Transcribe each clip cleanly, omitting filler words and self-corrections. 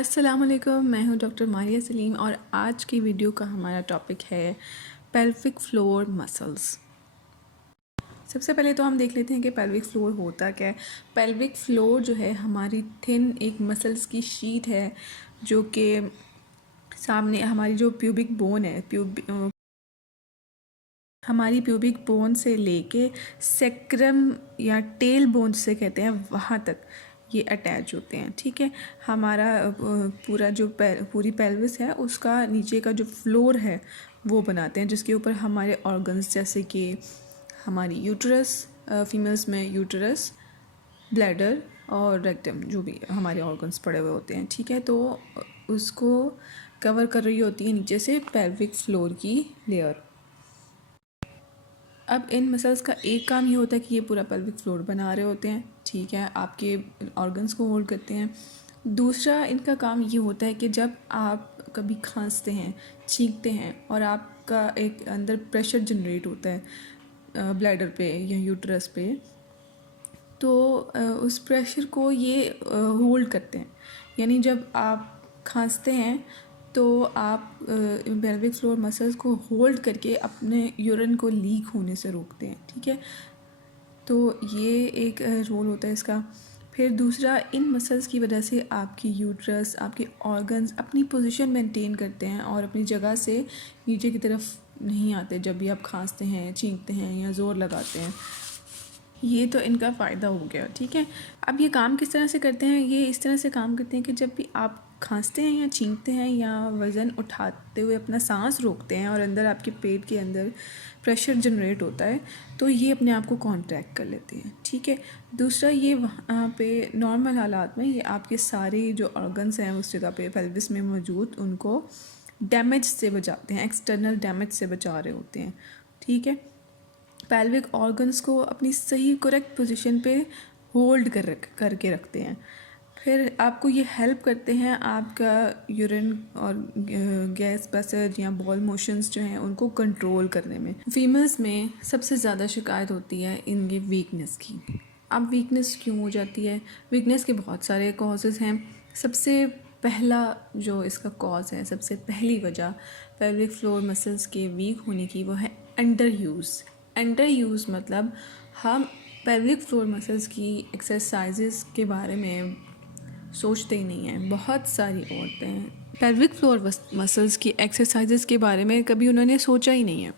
अस्सलाम वालेकुम, मैं हूं डॉक्टर मारिया सलीम और आज की वीडियो का हमारा टॉपिक है पेल्विक फ्लोर मसल्स। सबसे पहले तो हम देख लेते हैं कि पेल्विक फ्लोर होता क्या है। पेल्विक फ्लोर जो है हमारी थिन एक मसल्स की शीट है जो कि सामने हमारी जो प्यूबिक बोन है हमारी प्यूबिक बोन से लेके सेक्रम या टेल बोन से कहते हैं वहाँ तक ये अटैच होते हैं। ठीक है, हमारा पूरा जो पूरी पेल्विस है उसका नीचे का जो फ्लोर है वो बनाते हैं, जिसके ऊपर हमारे ऑर्गन्स जैसे कि हमारी यूट्रस, फीमेल्स में यूट्रस, ब्लैडर और रेक्टम जो भी हमारे ऑर्गन्स पड़े हुए होते हैं। ठीक है, तो उसको कवर कर रही होती है नीचे से पेल्विक फ्लोर की लेयर। अब इन मसल्स का एक काम ये होता है कि ये पूरा पेल्विक फ्लोर बना रहे होते हैं। ठीक है, आपके ऑर्गन्स को होल्ड करते हैं। दूसरा इनका काम ये होता है कि जब आप कभी खांसते हैं, छींकते हैं और आपका एक अंदर प्रेशर जनरेट होता है ब्लैडर पे या यूट्रस पे, तो उस प्रेशर को ये होल्ड करते हैं। यानी जब आप खांसते हैं तो आप पेल्विक फ्लोर मसल्स को होल्ड करके अपने यूरिन को लीक होने से रोकते हैं। ठीक है, तो ये एक रोल होता है इसका। फिर दूसरा, इन मसल्स की वजह से आपकी यूट्रस, आपके ऑर्गन्स अपनी पोजीशन मेंटेन करते हैं और अपनी जगह से नीचे की तरफ नहीं आते जब भी आप खांसते हैं, छींकते हैं या ज़ोर लगाते हैं। ये तो इनका फ़ायदा हो गया। ठीक है, अब ये काम किस तरह से करते हैं? ये इस तरह से काम करते हैं कि जब भी आप खांसते हैं या छींकते हैं या वज़न उठाते हुए अपना सांस रोकते हैं और अंदर आपके पेट के अंदर प्रेशर जनरेट होता है, तो ये अपने आप को कॉन्ट्रैक्ट कर लेते हैं। ठीक है, दूसरा, ये वहाँ पे नॉर्मल हालात में ये आपके सारे जो ऑर्गन्स हैं उस जगह पे पेल्विस में मौजूद उनको डैमेज से बचाते हैं, एक्सटर्नल डैमेज से बचा रहे होते हैं। ठीक है, पेल्विक ऑर्गन्स को अपनी सही करेक्ट पोजीशन पे होल्ड करके रखते हैं। फिर आपको ये हेल्प करते हैं आपका यूरिन और गैस पैसेज या बॉल मोशंस जो हैं उनको कंट्रोल करने में। फीमेल्स में सबसे ज़्यादा शिकायत होती है इनके वीकनेस की। अब वीकनेस क्यों हो जाती है? वीकनेस के बहुत सारे कॉजेज़ हैं। सबसे पहला जो इसका कॉज है, सबसे पहली वजह पेल्विक फ्लोर मसल्स के वीक होने की, वो है अंडर यूज़ मतलब हम पेल्विक फ्लोर मसल्स की एक्सरसाइजेस के बारे में सोचते ही नहीं हैं। बहुत सारी औरतें पेल्विक फ्लोर मसल्स की एक्सरसाइजेस के बारे में कभी उन्होंने सोचा ही नहीं है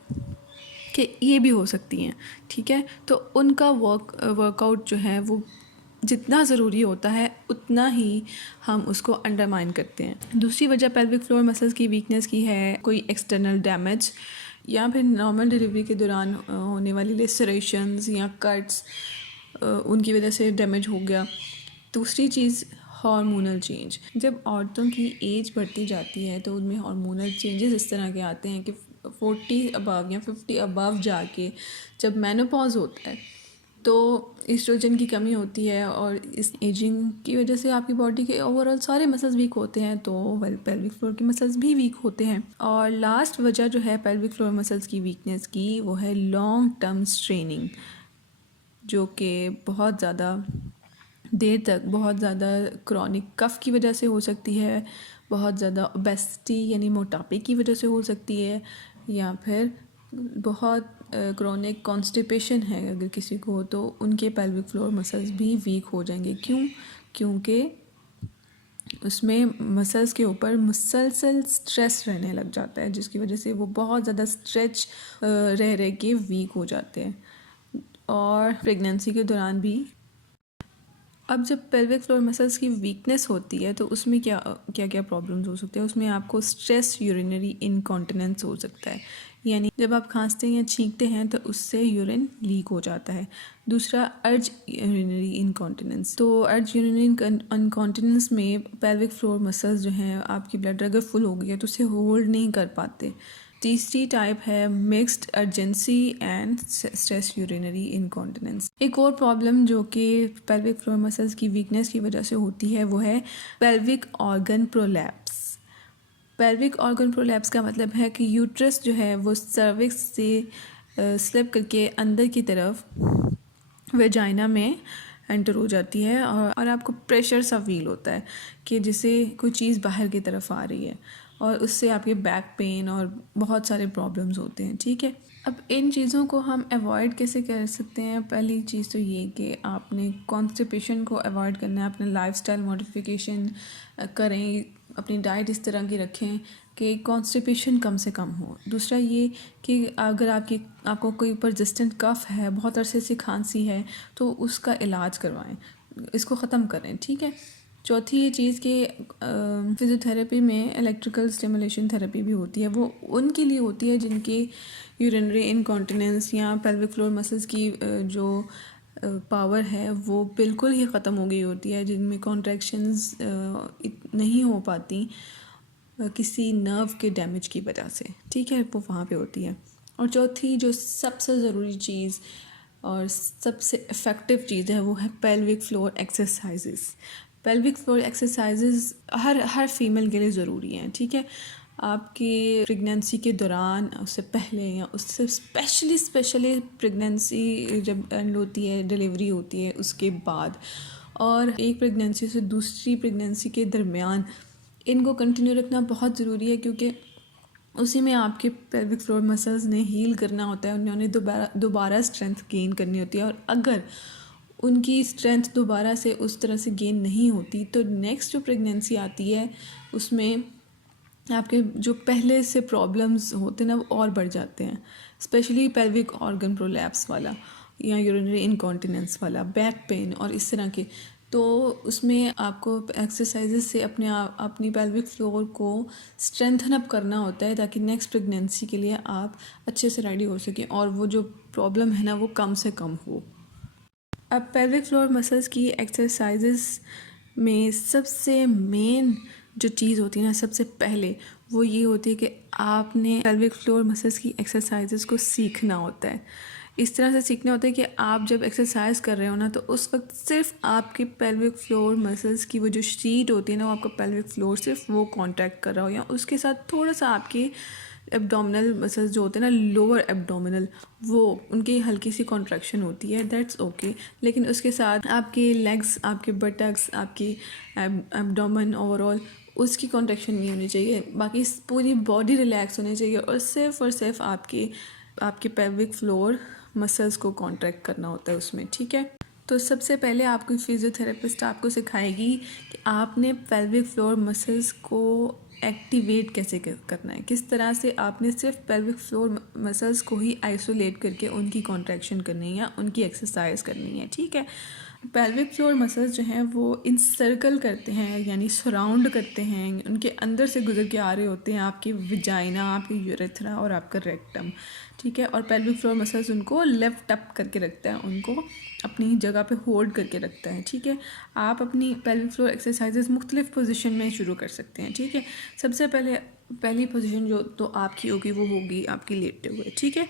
कि ये भी हो सकती हैं। ठीक है, तो उनका वर्कआउट जो है वो जितना ज़रूरी होता है उतना ही हम उसको अंडरमाइन करते हैं। दूसरी वजह पेल्विक फ्लोर मसल्स की वीकनेस की है कोई एक्सटर्नल डैमेज या फिर नॉर्मल डिलीवरी के दौरान होने वाली लेसरेशंस या कट्स, उनकी वजह से डैमेज हो गया। दूसरी चीज़, हार्मोनल चेंज। जब औरतों की एज बढ़ती जाती है तो उनमें हार्मोनल चेंजेस इस तरह के आते हैं कि 40 अबव या 50 अबव जाके जब मेनोपॉज होता है तो एस्ट्रोजन की कमी होती है और इस एजिंग की वजह से आपकी बॉडी के ओवरऑल सारे मसल्स वीक होते हैं, तो पेल्विक फ्लोर के मसल्स भी वीक होते हैं। और लास्ट वजह जो है पेल्विक फ्लोर मसल्स की वीकनेस की, वो है लॉन्ग टर्म स्ट्रेनिंग, जो कि बहुत ज़्यादा देर तक, बहुत ज़्यादा क्रॉनिक कफ की वजह से हो सकती है, बहुत ज़्यादा ओबेसिटी यानी मोटापे की वजह से हो सकती है, या फिर बहुत क्रॉनिक कॉन्स्टिपेशन है अगर किसी को, तो उनके पेल्विक फ्लोर मसल्स भी वीक हो जाएंगे। क्योंकि उसमें मसल्स के ऊपर मुसलसल स्ट्रेस रहने लग जाता है, जिसकी वजह से वो बहुत ज़्यादा स्ट्रेच रह के वीक हो जाते हैं। और प्रेगनेंसी के दौरान भी अब जब पेल्विक फ्लोर मसल्स की वीकनेस होती है तो उसमें क्या क्या प्रॉब्लम्स हो सकते हैं? उसमें आपको स्ट्रेस यूरिनरी इनकॉन्टिनेंस हो सकता है, यानी जब आप खांसते हैं या छींकते हैं तो उससे यूरिन लीक हो जाता है। दूसरा, अर्ज यूरिनरी इनकॉन्टिनेंस। तो अर्ज यूरिनरी इनकॉन्टिनेंस में पेल्विक फ्लोर मसल्स जो हैं, आपकी ब्लड अगर फुल हो गई है तो उसे होल्ड नहीं कर पाते। तीसरी टाइप है mixed urgency and stress urinary incontinence. एक और प्रॉब्लम जो कि पेल्विक फ्लोर मसल्स की वीकनेस की वजह से होती है वो है pelvic organ prolapse. Pelvic organ prolapse का मतलब है कि यूट्रस जो है वो सर्विक्स से स्लिप करके अंदर की तरफ वेजाइना में एंटर हो जाती है और आपको प्रेशर सा फील होता है कि जैसे कोई चीज़ बाहर की तरफ आ रही है, और उससे आपके बैक पेन और बहुत सारे प्रॉब्लम्स होते हैं। ठीक है, अब इन चीज़ों को हम अवॉइड कैसे कर सकते हैं? पहली चीज़ तो ये कि आपने कॉन्स्टिपेशन को अवॉइड करना है, अपने लाइफस्टाइल मॉडिफिकेशन करें, अपनी डाइट इस तरह की रखें कि कॉन्स्टिपेशन कम से कम हो। दूसरा ये कि अगर आपको कोई परसिस्टेंट कफ है, बहुत अरसे से खांसी है, तो उसका इलाज करवाएं, इसको ख़त्म करें। ठीक है, चौथी ये चीज़ कि फिज़ियोथेरेपी में इलेक्ट्रिकल स्टिमुलेशन थेरेपी भी होती है। वो उनके लिए होती है जिनकी यूरिनरी इनकॉन्टिनेंस या पेल्विक फ्लोर मसल्स की जो पावर है वो बिल्कुल ही ख़त्म हो गई होती है, जिनमें कॉन्ट्रैक्शंस नहीं हो पाती किसी नर्व के डैमेज की वजह से। ठीक है, वो वहाँ पे होती है। और चौथी जो सबसे ज़रूरी चीज़ और सबसे इफ़ेक्टिव चीज़ है वो है pelvic floor exercises. Pelvic floor exercises हर फीमेल के लिए ज़रूरी हैं। ठीक है, आपकी प्रेगनेंसी के दौरान, उससे पहले या उससे स्पेशली प्रेगनेंसी जब एंड होती है, डिलीवरी होती है उसके बाद, और एक प्रेगनेंसी से दूसरी प्रेगनेंसी के दरमियान इनको कंटिन्यू रखना बहुत ज़रूरी है, क्योंकि उसी में आपके पेल्विक फ्लोर मसल्स ने हील करना होता है, उन्होंने दोबारा स्ट्रेंथ गेन करनी होती है। और अगर उनकी स्ट्रेंथ दोबारा से उस तरह से गेन नहीं होती तो नेक्स्ट जो प्रेगनेंसी आती है उसमें आपके जो पहले से प्रॉब्लम्स होते हैं ना वो और बढ़ जाते हैं, स्पेशली पेल्विक ऑर्गन प्रोलैप्स वाला या यूरिनरी इनकॉन्टिनेंस वाला, बैक पेन और इस तरह के। तो उसमें आपको एक्सरसाइजेस से अपनी पेल्विक फ्लोर को स्ट्रेंथन अप करना होता है, ताकि नेक्स्ट प्रेगनेंसी के लिए आप अच्छे से रेडी हो सकें और वो जो प्रॉब्लम है ना वो कम से कम हो। अब पेल्विक फ्लोर मसल्स की एक्सरसाइजेस में सबसे मेन जो चीज़ होती है ना, सबसे पहले वो ये होती है कि आपने पेल्विक फ्लोर मसल्स की एक्सरसाइजेस को सीखना होता है। इस तरह से सीखना होता है कि आप जब एक्सरसाइज कर रहे हो ना, तो उस वक्त सिर्फ आपकी पेल्विक फ्लोर मसल्स की वो जो शीट होती है ना, वो आपका पेल्विक फ्लोर सिर्फ वो कॉन्टैक्ट कर रहा हो, या उसके साथ थोड़ा सा आपके एब्डोमिनल मसल्स जो होते हैं ना, लोअर एब्डोमिनल, वो उनकी हल्की सी कॉन्ट्रैक्शन होती है, दैट्स ओके। लेकिन उसके साथ आपके लेग्स, आपके बटक्स, आपकी एब्डोमेन ओवरऑल उसकी कॉन्ट्रैक्शन नहीं होनी चाहिए, बाकी पूरी बॉडी रिलैक्स होनी चाहिए और सिर्फ आपके पेल्विक फ्लोर मसल्स को कॉन्ट्रैक्ट करना होता है उसमें। ठीक है, तो सबसे पहले आपकी फिजियोथेरेपिस्ट आपको सिखाएगी कि आपने पेल्विक फ्लोर मसल्स को एक्टिवेट कैसे करना है, किस तरह से आपने सिर्फ पेल्विक फ्लोर मसल्स को ही आइसोलेट करके उनकी कॉन्ट्रैक्शन करनी है या उनकी एक्सरसाइज करनी है। ठीक है, पेल्विक फ्लोर मसल्स जो हैं वो इंसर्कल करते हैं, यानी सराउंड करते हैं, उनके अंदर से गुजर के आ रहे होते हैं आपकी विजाइना, आपकी यूरेथ्रा और आपका रेक्टम। ठीक है, और पेल्विक फ्लोर मसल्स उनको लिफ्ट अप करके रखता है, उनको अपनी जगह पे होल्ड करके रखता है। ठीक है, आप अपनी पेल्विक फ्लोर एक्सरसाइजेस मुख्तलिफ पोजीशन में शुरू कर सकते हैं। ठीक है, सबसे पहली पोजीशन जो तो आपकी होगी वो होगी आपकी लेटे हुए। ठीक है,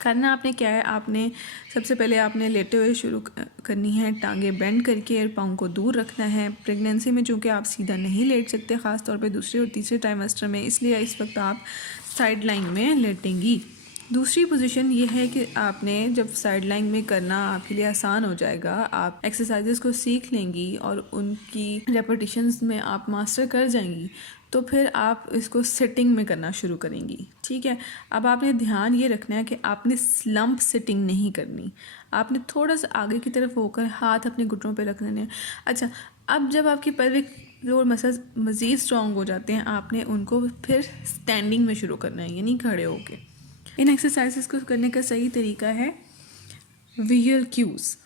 करना आपने क्या है, आपने सबसे पहले आपने लेटे हुए शुरू करनी है, टांगे बेंड करके और पाँव को दूर रखना है। प्रेगनेंसी में चूँकि आप सीधा नहीं लेट सकते, ख़ास तौर पे दूसरे और तीसरे ट्राइमेस्टर में, इसलिए इस वक्त आप साइड लाइन में लेटेंगी। दूसरी पोजीशन ये है कि आपने जब साइड लाइन में करना आपके लिए आसान हो जाएगा, आप एक्सरसाइजेस को सीख लेंगी और उनकी रेपिटेशंस में आप मास्टर कर जाएंगी, तो फिर आप इसको सिटिंग में करना शुरू करेंगी। ठीक है, अब आपने ध्यान ये रखना है कि आपने स्लम्प सिटिंग नहीं करनी, आपने थोड़ा सा आगे की तरफ होकर हाथ अपने घुटनों पे रखने हैं। अच्छा, अब जब आपकी पेल्विक फ्लोर मसल्स मज़ीद स्ट्रॉन्ग हो जाते हैं, आपने उनको फिर स्टैंडिंग में शुरू करना है, यानी खड़े होके। इन एक्सरसाइजेस को करने का सही तरीका है विजुअल क्यूज़।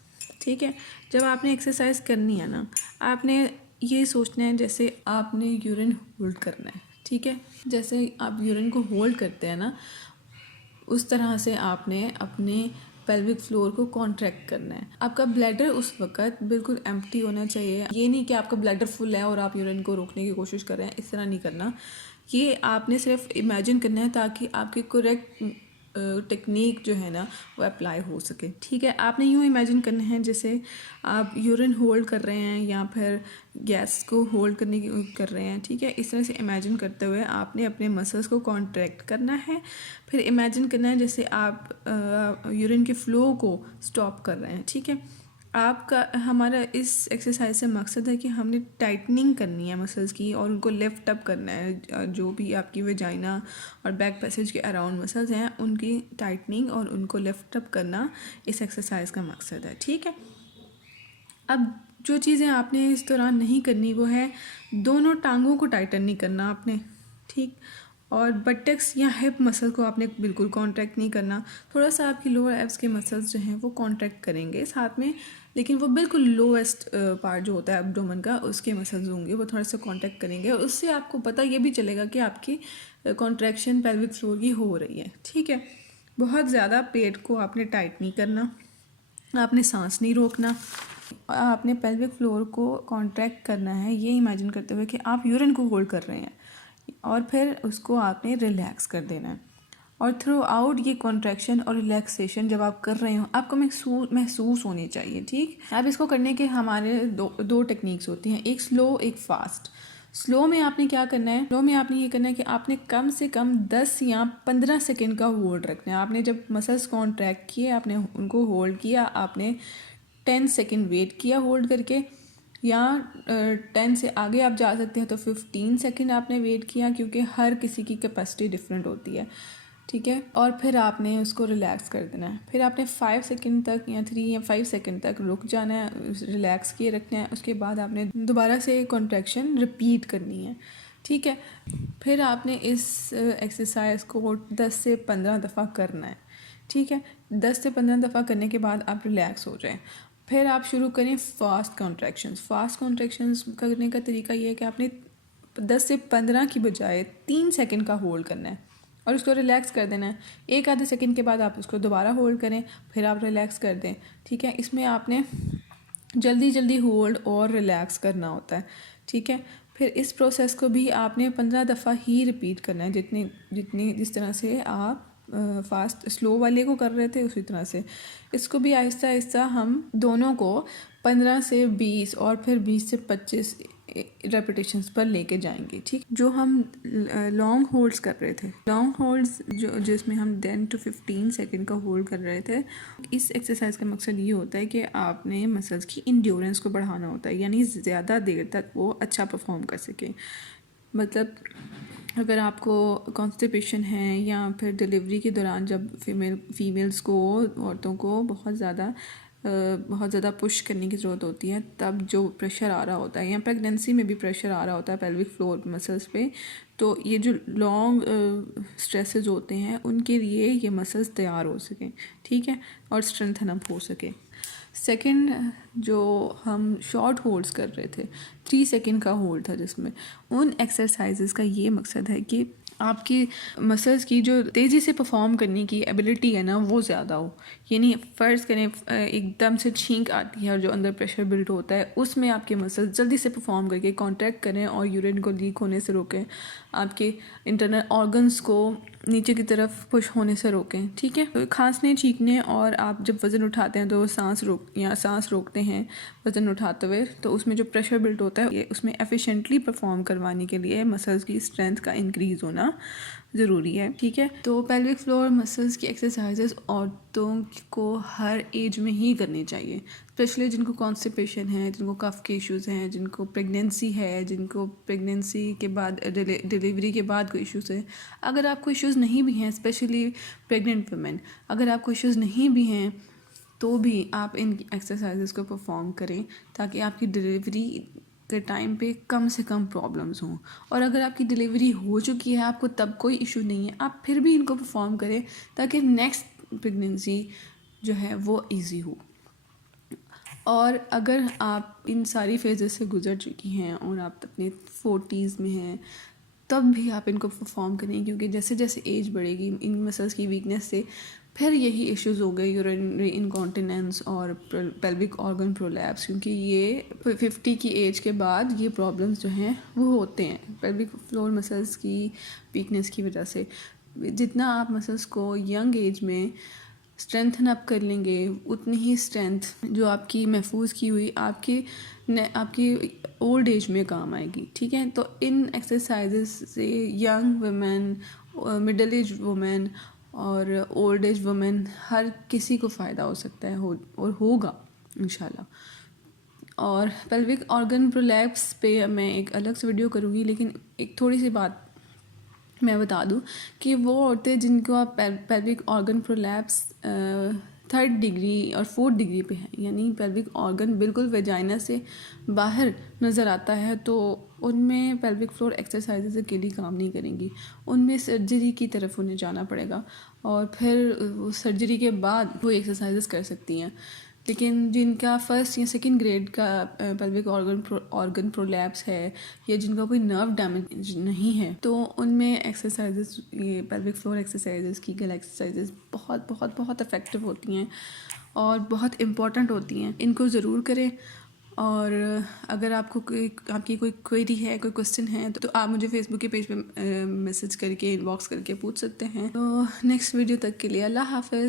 ठीक है, जब आपने एक्सरसाइज करनी है ना, आपने ये सोचना है जैसे आपने यूरिन होल्ड करना है। ठीक है, जैसे आप यूरिन को होल्ड करते हैं ना, उस तरह से आपने अपने पेल्विक फ्लोर को कॉन्ट्रैक्ट करना है। आपका ब्लैडर उस वक्त बिल्कुल एम्प्टी होना चाहिए। ये नहीं कि आपका ब्लैडर फुल है और आप यूरिन को रोकने की कोशिश कर रहे हैं, इस तरह नहीं करना। ये आपने सिर्फ इमेजिन करना है ताकि आपकी करेक्ट टेक्निक जो है ना वो अप्लाई हो सके। ठीक है, आपने यूँ इमेजिन करना है जैसे आप यूरिन होल्ड कर रहे हैं या फिर गैस को होल्ड करने की कर रहे हैं। ठीक है, इस तरह से इमेजिन करते हुए आपने अपने मसल्स को कॉन्ट्रैक्ट करना है। फिर इमेजिन करना है जैसे आप यूरिन के फ्लो को स्टॉप कर रहे हैं। ठीक है, आपका हमारा इस एक्सरसाइज से मकसद है कि हमने टाइटनिंग करनी है मसल्स की और उनको लिफ्ट अप करना है। जो भी आपकी वेजाइना और बैक पैसेज के अराउंड मसल्स हैं उनकी टाइटनिंग और उनको लिफ्ट अप करना इस एक्सरसाइज का मकसद है। ठीक है, अब जो चीज़ें आपने इस दौरान नहीं करनी वो है दोनों टांगों को टाइटन नहीं करना आपने, ठीक, और बटक्स या हिप मसल को आपने बिल्कुल कॉन्ट्रैक्ट नहीं करना। थोड़ा सा आपकी लोअर एब्स के मसल्स जो हैं वो कॉन्ट्रैक्ट करेंगे साथ में, लेकिन वो बिल्कुल लोएस्ट पार्ट जो होता है एब्डोमेन का उसके मसल्स होंगे वो थोड़ा सा कॉन्ट्रैक्ट करेंगे, और उससे आपको पता ये भी चलेगा कि आपकी कॉन्ट्रैक्शन पेल्विक फ्लोर की हो रही है। ठीक है, बहुत ज़्यादा पेट को आपने टाइट नहीं करना, आपने सांस नहीं रोकना, आपने पेल्विक फ्लोर को कॉन्ट्रैक्ट करना है ये इमेजिन करते हुए कि आप यूरिन को होल्ड कर रहे हैं और फिर उसको आपने रिलैक्स कर देना है। और थ्रू आउट ये कॉन्ट्रैक्शन और रिलैक्सेशन जब आप कर रहे हो आपको महसूस होनी चाहिए। ठीक, अब इसको करने के हमारे दो टेक्निक्स होती हैं, एक स्लो एक फास्ट। स्लो में आपने क्या करना है, स्लो में आपने ये करना है कि आपने कम से कम 10 या 15 सेकेंड का होल्ड रखना है। आपने जब मसल्स कॉन्ट्रैक्ट किए आपने उनको होल्ड किया, आपने 10 सेकेंड वेट किया होल्ड करके, या 10 से आगे आप जा सकते हैं तो 15 सेकेंड आपने वेट किया, क्योंकि हर किसी की कैपेसिटी डिफरेंट होती है। ठीक है, और फिर आपने उसको रिलैक्स कर देना है। फिर आपने 5 सेकेंड तक या 3 या 5 सेकेंड तक रुक जाना है, रिलैक्स किए रखना है। उसके बाद आपने दोबारा से कॉन्ट्रैक्शन रिपीट करनी है। ठीक है, फिर आपने इस एक्सरसाइज को 10 से 15 दफ़ा करना है। ठीक है, 10 से 15 दफ़ा करने के बाद आप रिलैक्स हो जाएं। फिर आप शुरू करें फास्ट कॉन्ट्रैक्शंस। फास्ट कॉन्ट्रैक्शंस करने का तरीका ये है कि आपने 10 से 15 की बजाय 3 सेकंड का होल्ड करना है और उसको रिलैक्स कर देना है। एक आधे सेकंड के बाद आप उसको दोबारा होल्ड करें, फिर आप रिलैक्स कर दें। ठीक है, इसमें आपने जल्दी जल्दी होल्ड और रिलैक्स करना होता है। ठीक है, फिर इस प्रोसेस को भी आपने 15 दफ़ा ही रिपीट करना है, जिस तरह से आप फास्ट स्लो वाले को कर रहे थे उसी तरह से इसको भी आहिस्ता आहिस्ता हम दोनों को 15 से 20 और फिर 20 से 25 रेपिटेशंस पर लेके जाएंगे। ठीक, जो हम लॉन्ग होल्ड्स कर रहे थे, लॉन्ग होल्ड्स जिसमें हम 10 to 15 सेकेंड का होल्ड कर रहे थे, इस एक्सरसाइज का मकसद ये होता है कि आपने मसल्स की इंड्योरेंस को बढ़ाना होता है, यानी ज़्यादा देर तक वो अच्छा परफॉर्म कर सकें। मतलब अगर आपको कॉन्स्टिपेशन है या फिर डिलीवरी के दौरान जब फीमेल्स को, औरतों को बहुत ज़्यादा पुश करने की ज़रूरत होती है, तब जो प्रेशर आ रहा होता है, या प्रेगनेंसी में भी प्रेशर आ रहा होता है पेल्विक फ्लोर मसल्स पे, तो ये जो लॉन्ग स्ट्रेसेस होते हैं उनके लिए ये मसल्स तैयार हो सकें। ठीक है, और स्ट्रेंथन अप हो सके। सेकंड, जो हम शॉर्ट होल्ड्स कर रहे थे, 3 सेकंड का होल्ड था, जिसमें उन एक्सरसाइजेस का ये मकसद है कि आपकी मसल्स की जो तेज़ी से परफॉर्म करने की एबिलिटी है ना वो ज़्यादा हो। यानी फ़र्ज़ करें एकदम से छींक आती है और जो अंदर प्रेशर बिल्ड होता है उसमें आपके मसल्स जल्दी से परफॉर्म करके कॉन्ट्रैक्ट करें और यूरिन को लीक होने से रोकें, आपके इंटरनल ऑर्गन्स को नीचे की तरफ पुश होने से रोकें। ठीक है, तो खांसने छींकने और आप जब वज़न उठाते हैं तो सांस रोकते हैं वज़न उठाते हुए, तो उसमें जो प्रेशर बिल्ड होता है उसमें एफिशिएंटली परफॉर्म करवाने के लिए मसल्स की स्ट्रेंथ का इंक्रीज़ होना ज़रूरी है। ठीक है, तो पेल्विक फ्लोर मसल्स की एक्सरसाइजेस औरतों को हर एज में ही करनी चाहिए, स्पेशली जिनको कॉन्स्टिपेशन है, जिनको कफ के इश्यूज़ हैं, जिनको प्रेगनेंसी है, जिनको प्रेगनेंसी के बाद डिलीवरी के बाद कोई इश्यूज़ है। अगर आपको इश्यूज़ नहीं भी हैं, स्पेशली प्रेग्नेंट वुमेन, अगर आपको इश्यूज़ नहीं भी हैं तो भी आप इन एक्सरसाइजेस को परफॉर्म करें ताकि आपकी डिलीवरी के टाइम पे कम से कम प्रॉब्लम्स हों। और अगर आपकी डिलीवरी हो चुकी है, आपको तब कोई इशू नहीं है, आप फिर भी इनको परफॉर्म करें ताकि नेक्स्ट प्रेगनेंसी जो है वो इजी हो। और अगर आप इन सारी फेजेस से गुजर चुकी हैं और आप अपने 40s में हैं, तब भी आप इनको परफॉर्म करें, क्योंकि जैसे जैसे एज बढ़ेगी इन मसल्स की वीकनेस से फिर यही इश्यूज़ हो गए, यूरिनरी इनकॉन्टिनेंस और पेल्विक ऑर्गन प्रोलैप्स, क्योंकि ये 50 की एज के बाद ये प्रॉब्लम्स जो हैं वो होते हैं पेल्विक फ्लोर मसल्स की वीकनेस की वजह से। जितना आप मसल्स को यंग एज में स्ट्रेंथन अप कर लेंगे, उतनी ही स्ट्रेंथ जो आपकी महफूज की हुई आपकी ओल्ड एज में काम आएगी। ठीक है, तो इन एक्सरसाइजेस से young women, middle age women और ओल्ड एज वुमेन हर किसी को फ़ायदा हो सकता है और होगा। इंशाल्लाह। और पेल्विक ऑर्गन प्रोलैप्स पे मैं एक अलग से वीडियो करूँगी, लेकिन एक थोड़ी सी बात मैं बता दूं कि वो औरतें जिनको आप pelvic organ prolapse 3rd degree और 4th डिग्री पे है, यानी पेल्विक ऑर्गन बिल्कुल वेजाइना से बाहर नज़र आता है, तो उनमें पेल्विक फ्लोर एक्सरसाइजेज अकेली काम नहीं करेंगी, उनमें सर्जरी की तरफ उन्हें जाना पड़ेगा और फिर सर्जरी के बाद वो एक्सरसाइजेज कर सकती हैं। लेकिन जिनका फर्स्ट या सेकंड ग्रेड का पेल्विक ऑर्गन प्रोलैप्स है या जिनका कोई नर्व डैमेज नहीं है, तो उनमें एक्सरसाइजेस, ये pelvic floor exercises, Kegel exercises बहुत बहुत बहुत इफ़ेक्टिव होती हैं और बहुत इम्पॉर्टेंट होती हैं। इनको ज़रूर करें। और अगर आपकी कोई क्वेरी है, कोई क्वेश्चन है, तो आप मुझे फेसबुक के पेज पे मैसेज करके, इनबॉक्स करके पूछ सकते हैं। तो नेक्स्ट वीडियो तक के लिए अल्लाह हाफ़िज़।